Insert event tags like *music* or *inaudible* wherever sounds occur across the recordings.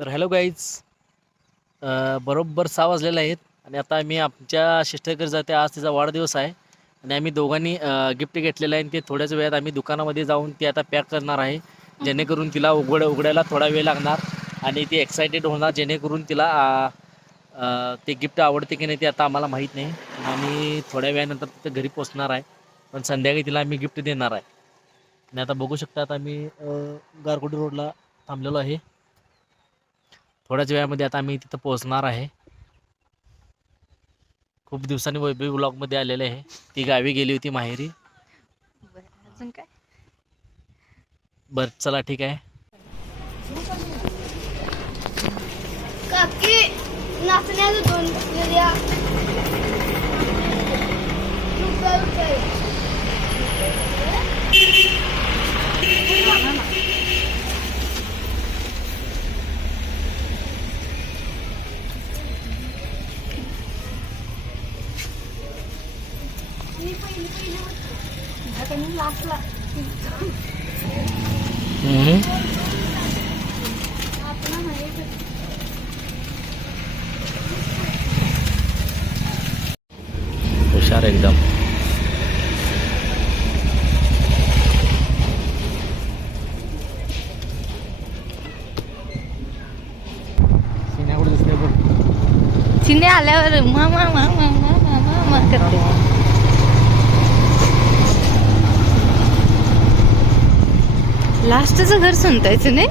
तर hello guys बरोबर सहा वाजलेले आहेत आणि आता मी आमच्या सिस्टरकडे जाते आज तिचा वाढदिवस आहे. आणि आम्ही दोघांनी गिफ्ट घेतलेलं आहे आणि ते थोड्याच वेळात आम्ही दुकानामध्ये जाऊन ते आता पॅक करणार आहे. जेणेकरून तिला उघड उघडायला थोडा वेळ लागणार आणि ती एक्सायटेड होणार जेणेकरून तिला ते गिफ्ट आवडते की नाही ते आता आम्हाला माहीत नाही. आम्ही थोड्या वेळानंतर तिथं घरी पोचणार आहे. पण संध्याकाळी तिला आम्ही गिफ्ट देणार आहे. आणि आता बघू शकता आता आम्ही गारकोटी गारगोटी रोडला थांबलेलो आहे. थोड्याच वेळामध्ये आता आम्ही तिथं पोहोचणार आहे. खूप दिवसांनी वैभवी ब्लॉगमध्ये आलेले आहे. ती गावी गेली होती माहेरी. बरं अजून काय? बरं चला ठीक आहे. काकी नाचण्याचं दोन द्या रुपये रुपये आता मी लास्टला हम्म. हुशार एकदम. चिन्हे आल्यावर मामा मामा मामा मामा करते. लास्टचं घर सुनतायचं नाही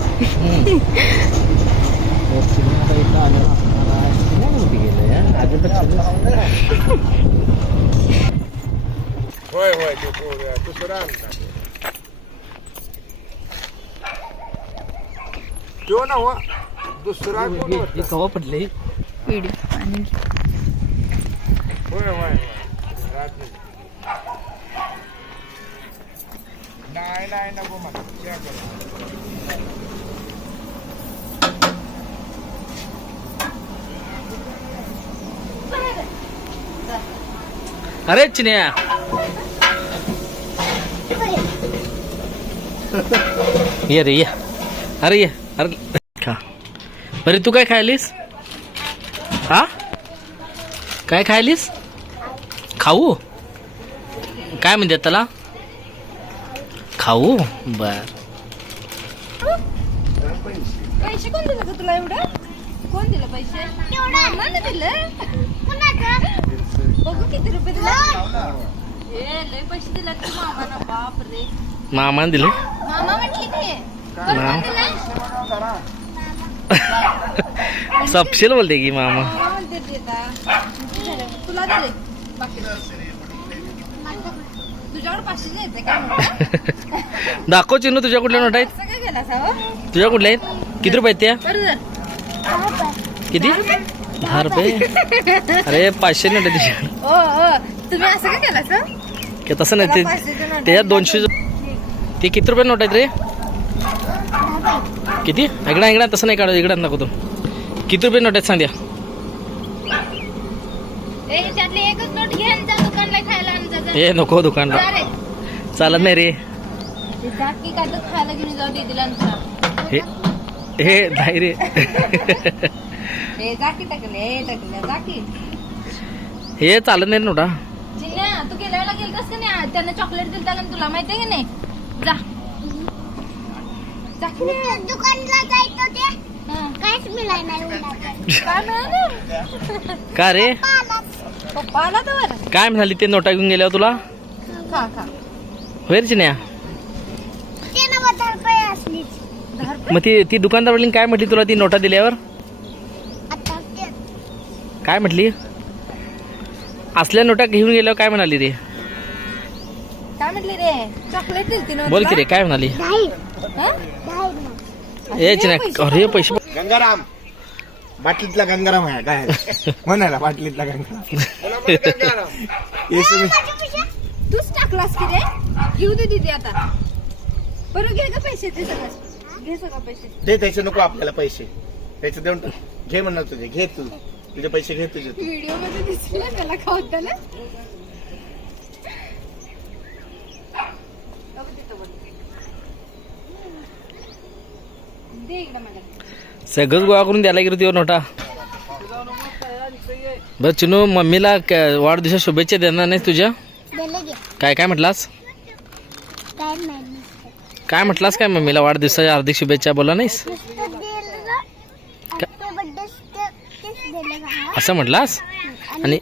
होय होय ते पो- दुसरा आणला तो ना हो. दुसरा कोण होता? कवा पडले? आणि होय होय होय. रात्री. नाही नाही नको मला करा. अरे चिन्या. ये रे ये. अरे ये. अरे. खा अरे तू काय खायलीस? हा? काय खायलीस? खाऊ? काय म्हणतात त्याला? खाऊ? बर. पैसे कोण दिलं ग तुला एवढं? कोण दिलं पैसे? मामानं दिलं. बघू किती रुपये दिले. ए लय पैसे दिला तू मामानं. बाप रे मामाने दिले. मामा. सपशेल बोलते की मामा. दाखव चिन्नू तुझ्या कुठल्या नोट आहेत? सावं तुझ्या कुठल्या आहेत? किती रुपये त्या? किती? दहा रुपये. अरे पाचशे नोट आहे तुझ्या तुम्ही असं काय केला की तसं नाही ते त्याच्यात दोनशे ते किती रुपये नोट आहेत रे? किती? इकडा इकडा तसं नाही काढू इकडं नको तू. किती रुपये नोट आहेत सांग द्या. ए त्यातली एकच नोट घे आणि जा दुकानला खायला आणि जा, जा. हे नको दुकानला. चालत नाही रे. हे नाही रे. हे चालत नाही रे नोटा. तू गेल्या वेळेला गेलतास का नाही? त्यांना चॉकलेट दिलं त्याला तुला माहितीये की नाही? जा. दुकानला जायचं ते. काहीच नाही. काय मिळालं? का रे? पप्पा आला तर काय म्हणाली ते नोटा घेऊन गेल्यावर तुला? ते दहा रुपये मग ती ती दुकानदारवाली काय म्हटली तुला ती नोटा दिल्यावर? ते काय म्हटली? असल्या नोटा घेऊन गेल्यावर काय म्हणाली रे काय म्हटली रे? चॉकलेट दिलती ना बोल की रे काय म्हणाली? नाही हं? नाही ए चिन्या अरे पैसे गंगाराम बाटलीतला गंगाराम आहे काय म्हणाला बाटलीतला गंगाराम. तूच टाकलास की रे? घेऊ दे दीदी आता. बरं घे का पैसे ते सगळं. घे सगळं पैसे. दे त्याचे नको आपल्याला पैसे. त्याचे देऊन टाक. घे म्हणणार तुझे घे तू. तुझे पैसे घे तुझे तू. व्हिडिओमध्ये दिसले त्याला खावताना दे इकडं मला सगळंच गोळा करून द्यायला गेलो तेव्हा नोटा. बरं चिनू मम्मीला वाढदिवसा शुभेच्छा देणार नाही तुझ्या? काय काय म्हटलास? काय म्हटलास काय मम्मीला वाढदिवसाच्या हार्दिक शुभेच्छा बोला नाहीस? हा. असं म्हटलास? आणि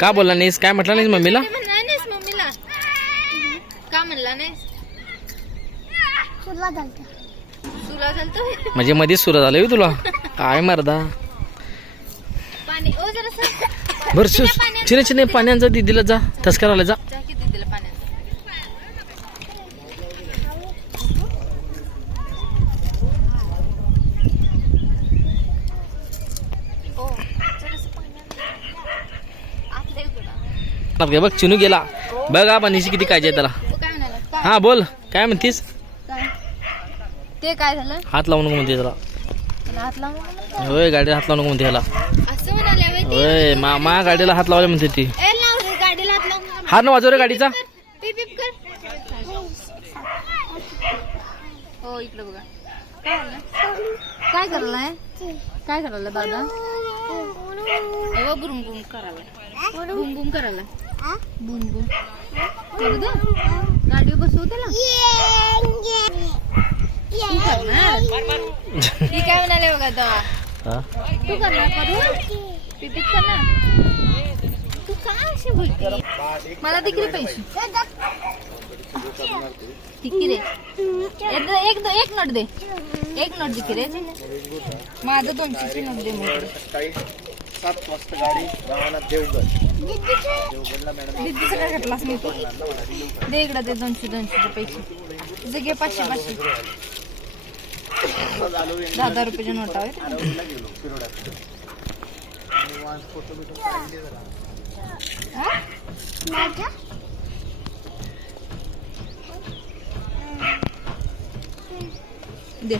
का बोलला नाहीस? काय म्हटलं नाहीस मम्मीला? *laughs* तुला तुला चालतो म्हणजे मध्येच सुरू झालं होय तुला? काय मर्दा? पाणी ओ जरा बरं सु चिने चिने पाण्याचा दिदीला. जा. तस्कराला जा. जा ओ जरासं पाण्यात काय बघ चिनू गेला. बघ पाणीची किती काळजी आहे त्याला ओ, काय म्हणाला काय हा बोल. काय म्हणतीस? काय? ते काय झालं? हात लावू नको म्हणते त्याला. त्याला हात लावून म्हणलं. होय गाडीला हात लावू नको म्हणते ह्याला असं होय ते. होय मामा गाडीला हात लावले म्हणते ती. ए लाव रे, गाडीला हात लावून हात ना वाजव रे गाडीचा. पिप पिप कर. हो इकडे बघा. काय झालं? काय करायलाय काय करायला दादा? अहो बुरुम बुम करायला. बुम बुम करायला. बुम बुम करू दे गाडी बसवू त्याला? तू करणार? ती काय म्हणाले बघा आता? हा? तू करणार करू? पिपित करणार? तू काय अशी बोलते? मला देखील पैसे. किती रे. एक एक एक नोट दे. एक नोट दे रे माझं दोनशेची नोट दे मग सकाळी सात वाजता गाडी रवाना देवगड. दिदीचं काय घातलास मी तू दे इकडं ते दोनशे दोनशे पैसे. तुझे घे पाचशे पाचशे. दहा हजार रुपयाच्या नोटा आहेत. आरवलीला गेलो शिरोड्यात निवांत फोटो बिटो काढले जरा हा? माझ्या दे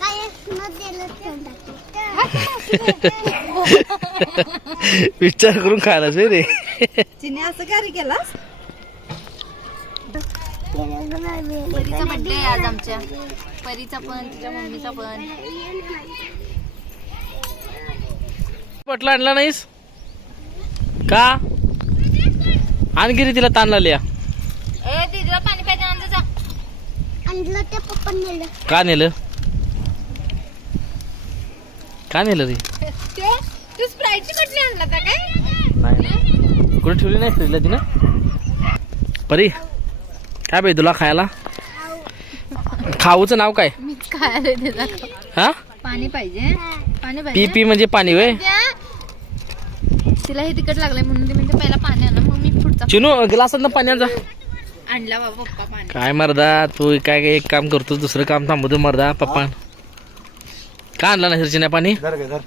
काय न दिलं तर टाकलं. *laughs* विचार करून खायलाच रे. चिने असं केलास? परीचा बर्थडे आज आमच्या. परीचा पण तिच्या मम्मीचा पण. पटला आणला नाहीस? का? आणखी रे तिला ताण नेलं का नेलं? का नेलं रे ते तू स्प्राईटची कटली आणला का काय? नाही. कुठे ठेवली नाही फ्रीजला तिनं? परी काय पाहिजे तुला खायला? खाऊचं नाव काय? काय हा? पाणी पाहिजे. पाणी पी पी म्हणजे पाणी वय द्या. तिला हे तिकट लागलंय म्हणून ती म्हणजे पहिला पाणी आणा मग मी पुढचा चिनू ग्लासात जा. आणला बाबा पप्पा पाणी. काय मर्दा तू काय काय एक काम करतो दुसरं काम थांबवतो मर्दा पप्पा. का आणला नाही सरचिन्या पाणी? धर गे धर.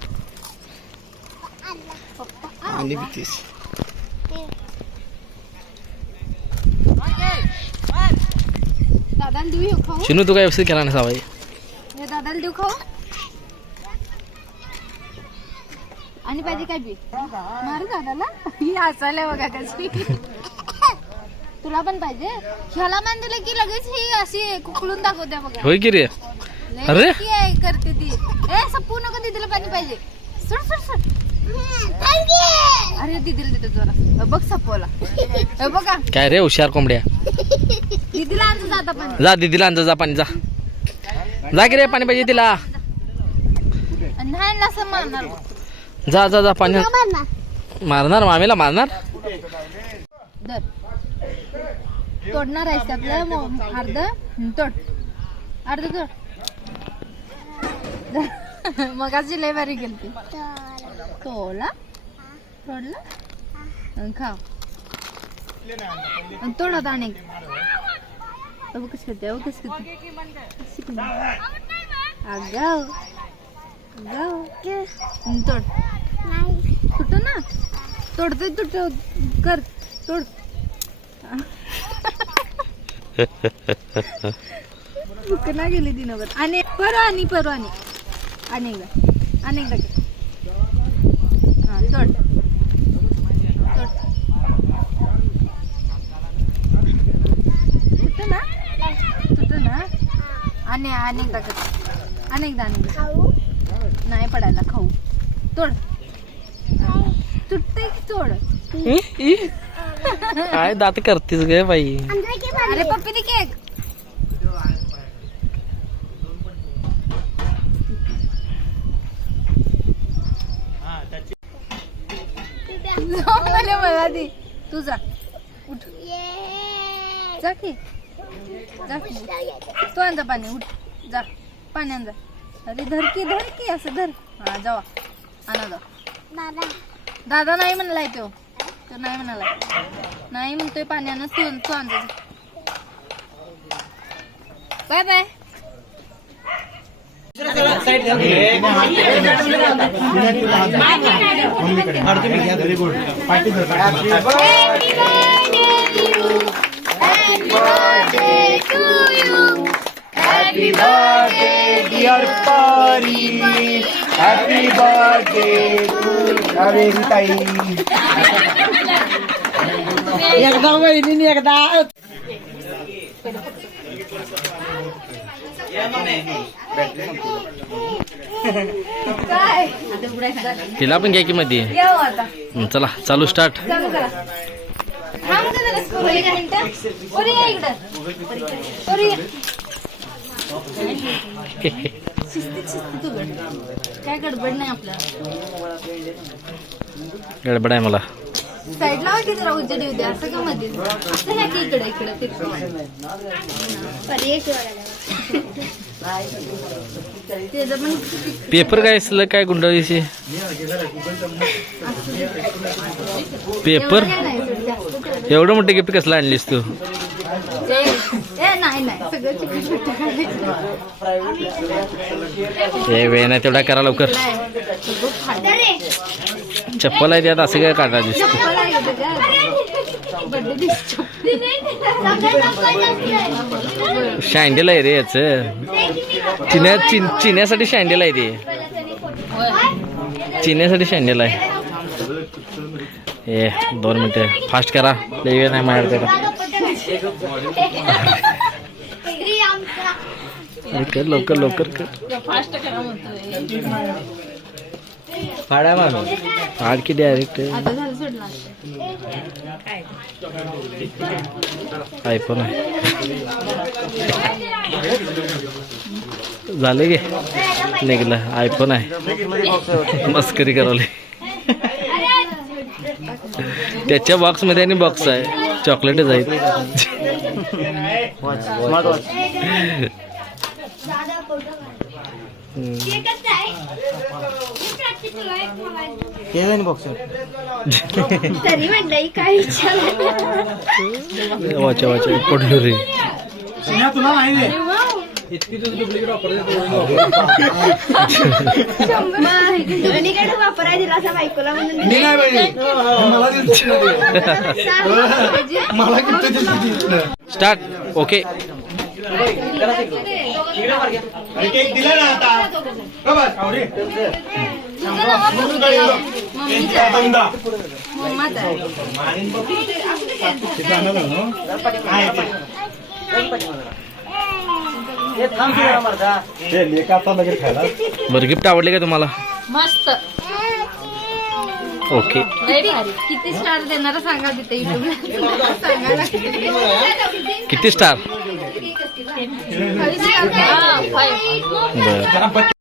आणि भीतीस दादाला देऊ खाऊ चिनू तू काय व्यवस्थित केला नाही सावाई हे दादाला देऊ खाऊ? आणि पाहिजे काय बी? मारू दादाला? ही हसायला बघा कशी. तुला पण पाहिजे. ह्याला मान दिलं की लगेच ही अशी कुकळून दाखवते बघा. होय की रे? अरे? मोठी आहे करते ती. ए सप्पू नको दीदीला पाणी पाहिजे. सोड सोड सोड. अरे दीदीला देतो जरा. बघ सप्पूला. हे बघा. काय रे हुशार कोंबड्या. दीदीला आणतो जाता पण. जा दीदीला आणजा जा पाणी जा. जा की रे पाणी पाहिजे तिला. नाही असं मारणार. जा जा जा पाणी. मारणार. मामीला मारणार? दर तोडणार आहेस त्यातलं अर्ध? तोड. अर्ध तोड. *laughs* मग लय बारी गेलती तोला? तोडला? खा अन तोड आता अनेक बघ कसं करते? कसं करते? अगाव अन तोड. तुट ना? तोडतोय तुट कर. तोड. *laughs* दुकाना गेली दिनभर. आणि परवा आणि परवा आणि. अनेकदा अनेकदा कर. हा तोड तोड तुटं ना? आणि अनेकदा कर. अनेकदा अनेकदा खाऊ? नाही पडायला खाऊ. तोड तुटतंय की तोड काय दात करतेस ग बाई? अरे पप्पी दे केक मला मला दे तू जा. उठ. जा की. जा की. तू आण जा पाणी उठ. जा. पाणी आण जा. अरे धर की धर की असं धर. हा जावा. आणा जा. दादा दादा नाही म्हणलाय तो. तो नाही म्हणाला नाही म्हणतोय पाणी आणत तू तू आण जा. Bye bye. Birthday dear Pari happy birthday to Kaveri ताई एकदा वहिनी एकदा तिला पण घ्या की मध्ये चला चालू स्टार्ट काय गडबड नाही गडबड आहे मला. साईडला की जरा उजेडी उद्या असं का मध्ये असं नाही की इकडे इकडे पेपर काय असलं काय गुंडाळीशी? पेपर? एवढं काय मोठं गिफ्ट कसलं आणलीस तू? हे वेळ नाही तेवढा करा लवकर. चप्पल आहे त्यात असं काय काढा दिसतो. शँडेल आहे रे याच. चिन्या चिन चिन्यासाठी शँडेल आहे ते चिन्यासाठी शँडेल आहे. ए दोन मिनिटं. फास्ट करा. वेळ नाही अरे कर लवकर लवकर कर. फाडा मामी फाड की डायरेक्ट आयफोन आहे. झालं गे निघलं. आयफोन आहे. मस्करी करावली. त्याच्या बॉक्समध्ये आणि बॉक्स आहे. चॉकलेटच आहेत. हम्म. तरी म्हणलं काय विचार वाचा वाचा पडलो रे. दिलं स्टार्ट ओके दिला ना आता. बंदा. बरं गिफ्ट आवडले का तुम्हाला? मस्त. ओके. किती स्टार देणार सांगा तिथे किती स्टार बरं.